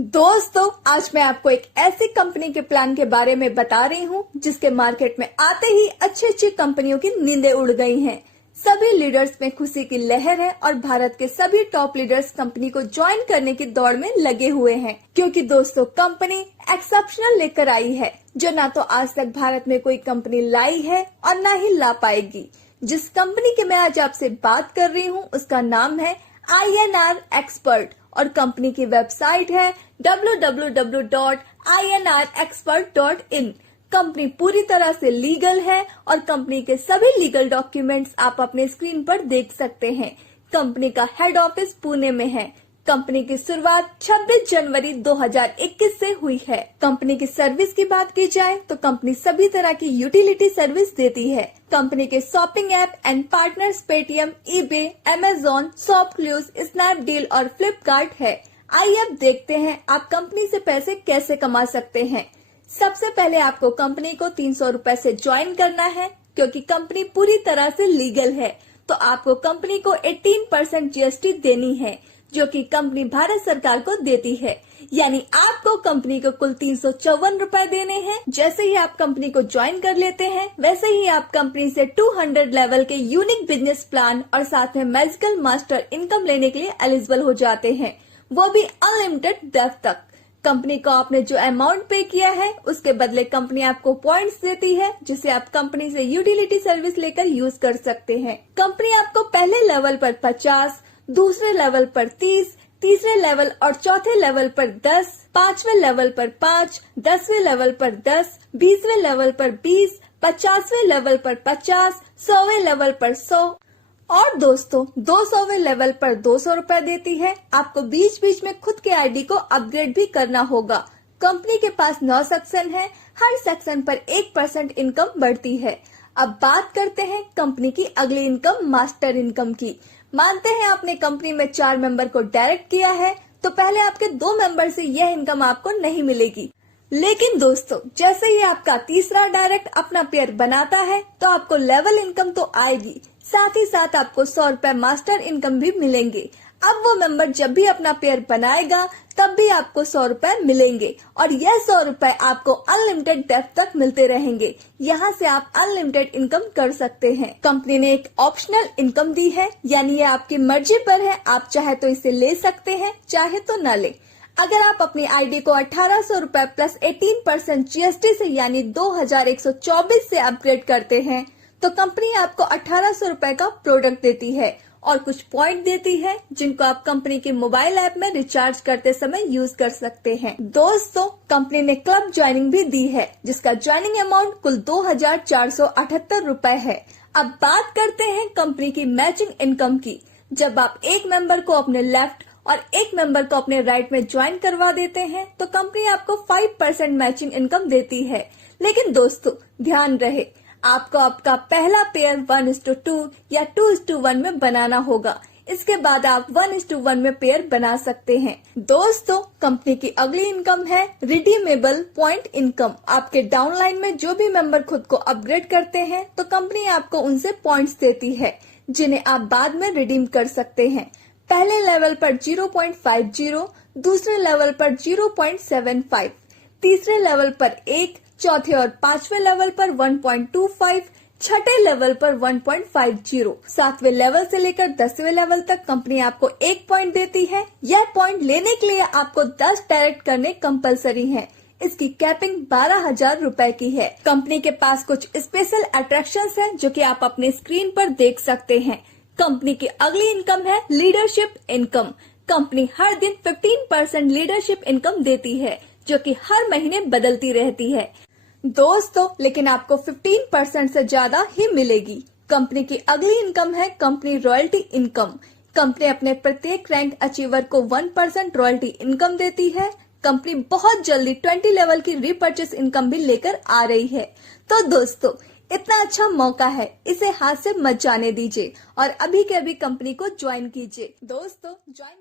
दोस्तों, आज मैं आपको एक ऐसी कंपनी के प्लान के बारे में बता रही हूँ जिसके मार्केट में आते ही अच्छी कंपनियों की नींदें उड़ गई हैं। सभी लीडर्स में खुशी की लहर है और भारत के सभी टॉप लीडर्स कंपनी को ज्वाइन करने की दौड़ में लगे हुए हैं, क्योंकि दोस्तों कंपनी एक्सेप्शनल लेकर आई है जो ना तो आज तक भारत में कोई कंपनी लाई है और ना ही ला पाएगी। जिस कंपनी की मैं आज आपसे बात कर रही हूँ उसका नाम है INR एक्सपर्ट और कंपनी की वेबसाइट है www.inrexpert.in। कंपनी पूरी तरह से लीगल है और कंपनी के सभी लीगल डॉक्यूमेंट्स आप अपने स्क्रीन पर देख सकते हैं। कंपनी का हेड ऑफिस पुणे में है। कंपनी की शुरुआत 26 जनवरी 2021 से हुई है। कंपनी की सर्विस की बात की जाए तो कंपनी सभी तरह की यूटिलिटी सर्विस देती है। कंपनी के shopping app and partners Paytm, eBay, Amazon, ShopClues, Snapdeal और फ्लिपकार्ट है। आइए अब देखते हैं आप कंपनी से पैसे कैसे कमा सकते हैं। सबसे पहले आपको कंपनी को 300 रूपए से ज्वाइन करना है, क्योंकि कंपनी पूरी तरह से लीगल है। तो आपको कंपनी को 18% GST देनी है, जो कि कंपनी भारत सरकार को देती है। यानी आपको कंपनी को कुल 354 रूपए देने हैं। जैसे ही आप कंपनी को ज्वाइन कर लेते हैं, वैसे ही आप कंपनी से 200 लेवल के यूनिक बिजनेस प्लान और साथ में मैजिकल मास्टर इनकम लेने के लिए एलिजिबल हो जाते हैं, वो भी अनलिमिटेड डेप्थ तक। कंपनी को आपने जो अमाउंट पे किया है उसके बदले कंपनी आपको पॉइंट्स देती है, जिसे आप कंपनी से यूटिलिटी सर्विस लेकर यूज कर सकते हैं। कंपनी आपको पहले लेवल पर 50, दूसरे लेवल पर 30, तीसरे लेवल और चौथे लेवल पर 10, पांचवें लेवल पर 5, 10वें लेवल पर 10, 20वें लेवल पर 20, 50वें लेवल पर 50, 100वें लेवल पर 100 और दोस्तों 200वें लेवल पर 200 रूपए देती है। आपको बीच बीच में खुद के आईडी को अपग्रेड भी करना होगा। कंपनी के पास 9 सेक्शन है, हर सेक्शन पर 1% इनकम बढ़ती है। अब बात करते हैं कंपनी की अगली इनकम, मास्टर इनकम की। मानते हैं आपने कंपनी में 4 मेंबर को डायरेक्ट किया है, तो पहले आपके 2 मेंबर से यह इनकम आपको नहीं मिलेगी। लेकिन दोस्तों जैसे ही आपका तीसरा डायरेक्ट अपना पेयर बनाता है तो आपको लेवल इनकम तो आएगी, साथ ही साथ आपको 100 रूपए मास्टर इनकम भी मिलेंगे। अब वो मेंबर जब भी अपना पेयर बनाएगा तब भी आपको 100 रूपए मिलेंगे और यह 100 रूपए आपको अनलिमिटेड डेप्थ तक मिलते रहेंगे। यहाँ से आप अनलिमिटेड इनकम कर सकते हैं। कंपनी ने एक ऑप्शनल इनकम दी है, यानी ये आपकी मर्जी पर है। आप चाहे तो इसे ले सकते हैं, चाहे तो न ले। अगर आप अपनी आईडी को 1800 रूपए प्लस 18% GST से यानी 2124 से अपग्रेड करते हैं तो कंपनी आपको 1800 रूपए का प्रोडक्ट देती है और कुछ पॉइंट देती है, जिनको आप कंपनी के मोबाइल ऐप में रिचार्ज करते समय यूज कर सकते हैं। दोस्तों कंपनी ने क्लब ज्वाइनिंग भी दी है, जिसका ज्वाइनिंग अमाउंट कुल 2478 रूपए है। अब बात करते हैं कंपनी की मैचिंग इनकम की। जब आप एक मेंबर को अपने लेफ्ट और एक मेंबर को अपने राइट में ज्वाइन करवा देते हैं तो कंपनी आपको 5% मैचिंग इनकम देती है। लेकिन दोस्तों ध्यान रहे, आपको आपका पहला पेयर 1:2 या 2:1 में बनाना होगा। इसके बाद आप 1:1 में पेयर बना सकते हैं। दोस्तों कंपनी की अगली इनकम है रिडीमेबल पॉइंट इनकम। आपके डाउनलाइन में जो भी मेंबर खुद को अपग्रेड करते हैं तो कंपनी आपको उनसे पॉइंट्स देती है, जिन्हें आप बाद में रिडीम कर सकते हैं। पहले लेवल पर 0.50, दूसरे लेवल पर 0.75, तीसरे लेवल पर 1, चौथे और पांचवें लेवल पर 1.25, छठे लेवल पर 1.50। 7वें लेवल से लेकर 10वें लेवल तक कंपनी आपको 1 पॉइंट देती है। यह पॉइंट लेने के लिए आपको 10 डायरेक्ट करने कंपलसरी है। इसकी कैपिंग 12,000 रूपए की है। कंपनी के पास कुछ स्पेशल अट्रैक्शंस हैं जो कि आप अपने स्क्रीन पर देख सकते हैं। कंपनी की अगली इनकम है लीडरशिप इनकम। कंपनी हर दिन 15% लीडरशिप इनकम देती है, जो कि हर महीने बदलती रहती है। दोस्तों लेकिन आपको 15% से ज्यादा ही मिलेगी। कंपनी की अगली इनकम है कंपनी रॉयल्टी इनकम। कंपनी अपने प्रत्येक रैंक अचीवर को 1% रॉयल्टी इनकम देती है। कंपनी बहुत जल्दी 20 लेवल की रीपर्चेस इनकम भी लेकर आ रही है। तो दोस्तों इतना अच्छा मौका है, इसे हाथ से मत जाने दीजिए और अभी के अभी कंपनी को ज्वाइन कीजिए। दोस्तों ज्वाइन